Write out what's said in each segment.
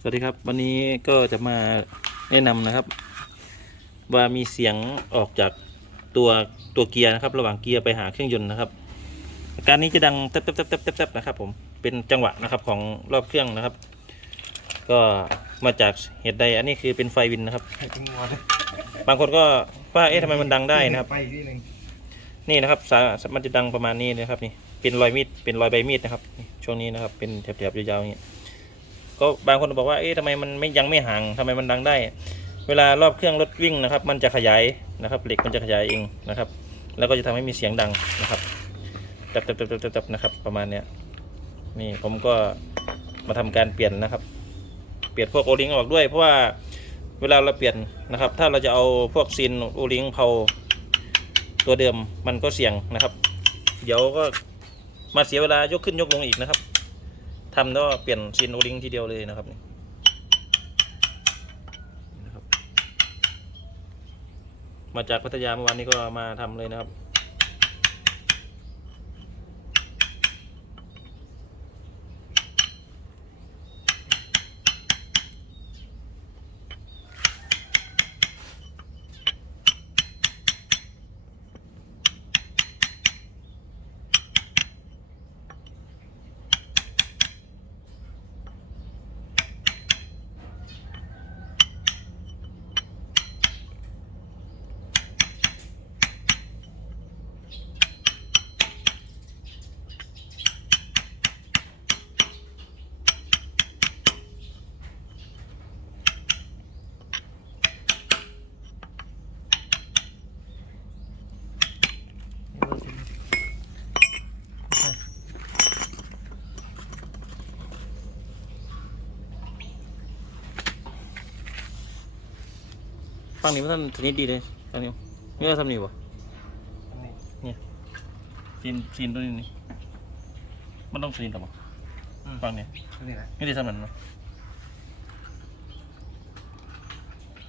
สวัสดีครับ วันนี้ก็จะมาแนะนำนะครับ ว่ามีเสียงออกจากตัวตัวเกียร์นะครับ ระหว่างเกียร์ไปหาเครื่องยนต์นะครับอาการนี้จะดังแต๊บแต๊บแต๊บแต๊บแต๊บนะครับ ผมเป็นจังหวะนะครับของรอบเครื่องนะครับ ก็มาจากเหตุใดอันนี้คือเป็นไฟวินนะครับ บางคนก็ว่าเอ๊ะทำไมมันดังได้นะครับนี่นะครับมันจะดังประมาณนี้นะครับนี่เป็นรอยมีดเป็นรอยใบมีดนะครับ ช่วงนี้นะครับ เป็นแถบๆยาวๆอย่างนี้ ก็บางคนบอกว่าเอ๊ะทำไมมันไม่ยังไม่ห่างทำไมมันดังได้ เวลารอบเครื่องรถวิ่งนะครับ มันจะขยายนะครับเหล็กมันจะขยายเองนะครับ แล้วก็จะทำให้มีเสียงดังนะครับตับตับตับตับตับนะครับ ประมาณเนี้ยนี่ผมก็มาทำการเปลี่ยนนะครับ เปลี่ยนพวกโอลิงออกด้วยเพราะว่าเวลาเราเปลี่ยนนะครับ ถ้าเราจะเอาพวกซีนโอลิงเผาตัวเดิมมันก็เสี่ยงนะครับ เดี๋ยวก็มาเสียเวลายกขึ้นยกลงอีกนะครับ ทำแล้วก็เปลี่ยนชิ้นโอลิงทีเดียวเลยนะครับนี่นะครับ มาจากพัทยาเมื่อวานนี้ก็มาทำเลยนะครับ ฟังนี้มันท่านชนิดดีเลยฟังนี้นี่เราทำนี่วะนี่ซีนซีนตัวนี้นี่มันต้องซีนกับมั้งฟังเนี่ยนี่แหละไม่ได้สำนันเนาะ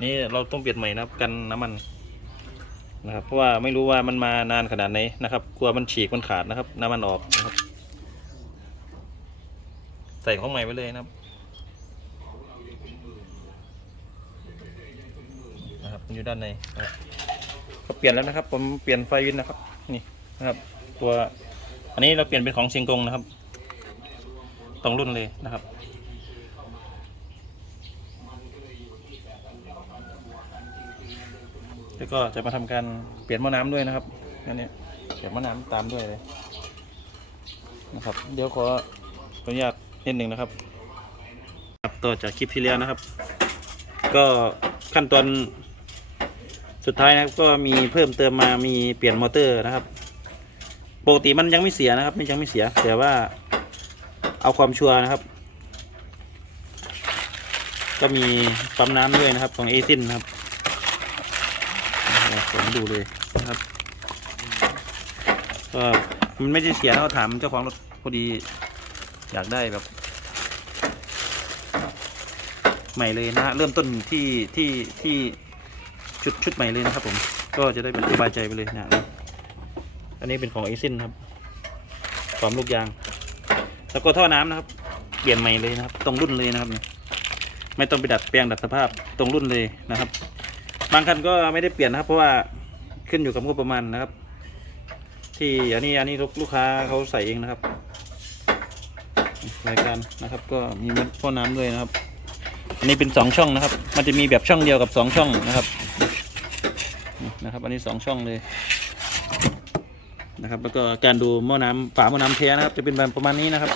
นี่เราต้องเปลี่ยนใหม่นะครับกันน้ำมันนะครับเพราะว่าไม่รู้ว่ามันมานานขนาดไหนนะครับ กลัวมันฉีกมันขาดนะครับ น้ำมันออกนะครับ ใส่ของใหม่ไปเลยนะครับนะครับ มันอยู่ด้านในครับก็เปลี่ยนแล้วนะครับ ผมเปลี่ยนไฟวินนะครับ นี่นะครับ ตัวอันนี้เราเปลี่ยนเป็นของเชียงกงนะครับตรงรุ่นเลยนะครับแล้วก็จะมาทำการเปลี่ยนหม้อน้ำด้วยนะครับอันนี้เปลี่ยนหม้อน้ำตามด้วยเลยนะครับ เดี๋ยวขอขออนุญาตนิดหนึ่งนะครับครับต่อจากคลิปที่แล้วนะครับ ก็ขั้นตอน สุดท้ายนะครับก็มีเพิ่มเติมมามีเปลี่ยนมอเตอร์นะครับ ปกติมันยังไม่เสียนะครับมันยังไม่เสียแต่ว่าเอาความชัวร์นะครับ ก็มีปั๊มน้ำด้วยนะครับของเอซินนะครับผมดูเลยนะครับก็มันไม่ได้เสียนะก็ถามเจ้าของรถพอดีอยากได้แบบใหม่เลยนะฮะเริ่มต้นที่ที่ที่ ชุดชุดใหม่เลยนะครับผมก็จะได้เป็นสบายใจไปเลยนะอันนี้เป็นของเอซินครับพร้อมลูกยาง แล้วก็ท่อน้ำนะครับ เปลี่ยนใหม่เลยนะครับ ตรงรุ่นเลยนะครับเนี่ยไม่ต้องไปดัดแปลงดัดสภาพตรงรุ่นเลยนะครับ บางคันก็ไม่ได้เปลี่ยนนะครับ เพราะว่าขึ้นอยู่กับงบประมาณนะครับ ที่อันนี้อันนี้ลูกลูกค้าเขาใส่เองนะครับรายการนะครับ ก็มีมดท่อน้ำด้วยนะครับอันนี้เป็นสองช่องนะครับ มันจะมีแบบช่องเดียวกับสองช่องนะครับ นะครับ อันนี้สองช่องเลยนะครับ แล้วก็การดูหม้อน้ำฝาหม้อน้ำแท้นะครับ จะเป็นแบบประมาณนี้นะครับ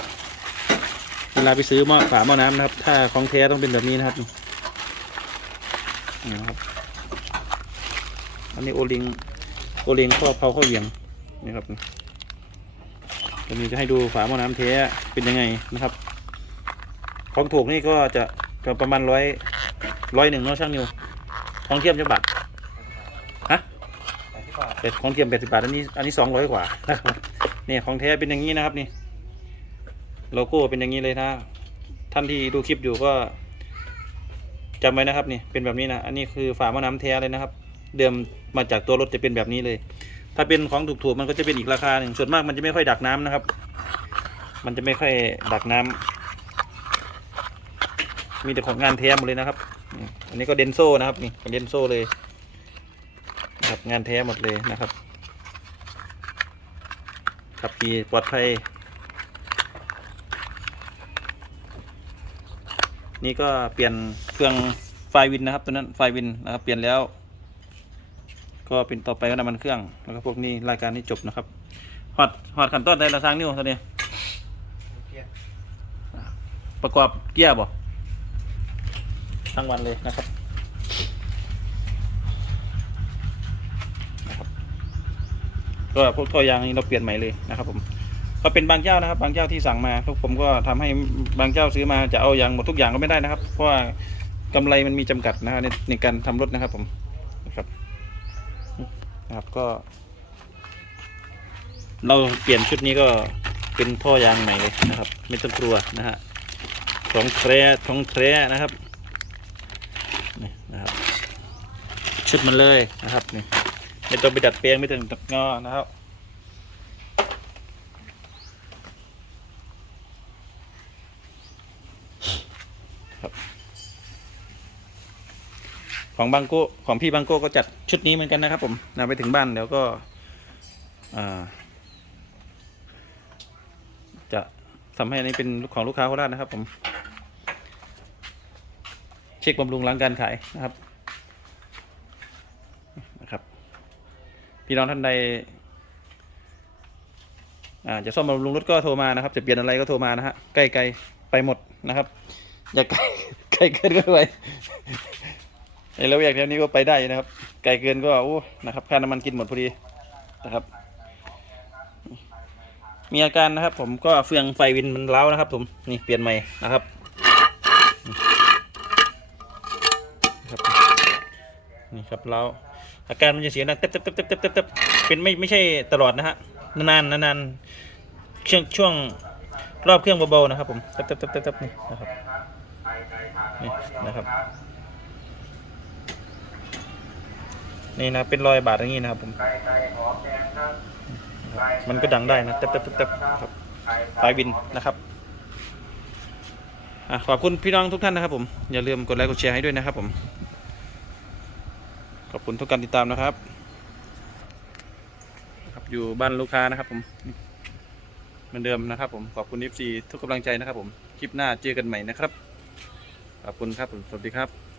เวลาไปซื้อหม้อฝาหม้อน้ำนะครับ ถ้าของแท้ต้องเป็นแบบนี้นะครับนี่นะครับ อันนี้โอลิงโอลิงข้อเผาข้อเหวี่ยงนี่ครับตรงนี้จะให้ดูฝาหม้อน้ำแท้เป็นยังไงนะครับ ของถูกนี่ก็จะจะประมาณร้อยร้อยหนึ่งเนาะช่างนิวของเทียมจะบาทฮะแต่ที่ก่อน เป็ดของเทียมแปดสิบาทอันนี้อันนี้สองร้อยกว่านะครับนี่ยของแท้เป็นอย่างนี้นะครับนี่โลโก้เป็นอย่างนี้เลยนะท่านที่ดูคลิปอยู่ก็จำไว้นะครับนี่เป็นแบบนี้นะอันนี้คือฝาหม้อน้ำแท้เลยนะครับ เดิมมาจากตัวรถจะเป็นแบบนี้เลย ถ้าเป็นของถูกๆมันก็จะเป็นอีกราคาหนึ่งส่วนมากมันจะไม่ค่อยดักน้ำนะครับ มันจะไม่ค่อยดักน้ำมีแต่ของงานแท้หมดเลยนะครับ อันนี้ก็เดนโซนะครับนี่เดนโซเลย นะครับ งานแท้หมดเลยนะครับ ขับขี่ปลอดภัย นี่ก็เปลี่ยนเครื่องไฟวินนะครับตัวนั้นไฟวินนะครับเปลี่ยนแล้ว ก็เป็นต่อไปก็น้ำมันเครื่องแล้วก็พวกนี้รายการนี้จบนะครับหอดหอดขันตอนได้ละทางนิ้วตัวนี้ประกอบเกียร์บ่ทั้งวันเลยนะครับ ก็พวกท่อยางนี้เราเปลี่ยนใหม่เลยนะครับ ผมก็เป็นบางเจ้านะครับ บางเจ้าที่สั่งมาพวกผมก็ทำให้บางเจ้าซื้อมาจะเอาอย่างหมดทุกอย่างก็ไม่ได้นะครับ เพราะว่ากำไรมันมีจำกัดนะฮะในในการทำรถนะครับ ผมนะครับนะครับก็ เราเปลี่ยนชุดนี้ก็เป็นท่อยางใหม่เลยนะครับ ไม่ต้องกลัวนะฮะของแท้ของแท้นะครับนี่นะครับ ชุดมันเลยนะครับนี่ ไม่ต้องไปดัดแปลงไม่ต้องตัดงอนะครับของบางโก้ของพี่บางโก้ก็จัดชุดนี้เหมือนกันนะครับ ผมนะไปถึงบ้านเดี๋ยวก็จะทำให้อันนี้เป็นของลูกค้าโคราชนะครับ ผม เช็คบำรุงล้างการขายนะครับ พี่น้องท่านใดจะซ่อมบำรุงรถก็โทรมานะครับ จะเปลี่ยนอะไรก็โทรมานะฮะใกล้ๆไปหมดนะครับ อย่าไกลไกลเกินก็ไม่ไอ้เราอยากเดี๋ยวนี้ก็ไปได้นะครับ ไกลเกินก็โอ้นะครับค่าน้ำมันกินหมดพอดีนะครับ มีอาการนะครับ ผมก็เฟืองไฟวินมันเล้านะครับ ผมนี่เปลี่ยนใหม่นะครับ นี่ครับเล้าอาการมันจะเสียงดังเต๊บเต๊บเต๊บเต๊บเต๊บเต๊บเต๊บเป็นไม่ไม่ใช่ตลอดนะฮะนานๆนานๆช่วงช่วงรอบเครื่องเบาๆนะครับผมเต๊บเต๊บเต๊บเต๊บนี่นะครับนี่นะครับนี่นะเป็นรอยบาดอย่างนี้นะครับผมมันก็ดังได้นะเต๊บเต๊บเต๊บเต๊บครับสายวินนะครับอะขอบคุณพี่น้องทุกท่านนะครับผมอย่าลืมกดไลค์กดแชร์ให้ด้วยนะครับผม ขอบคุณทุกการติดตามนะครับครับอยู่บ้านลูกค้านะครับผมเหมือนเดิมนะครับผมขอบคุณ FC ทุกกำลังใจนะครับผมคลิปหน้าเจอกันใหม่นะครับขอบคุณครับผมสวัสดีครับ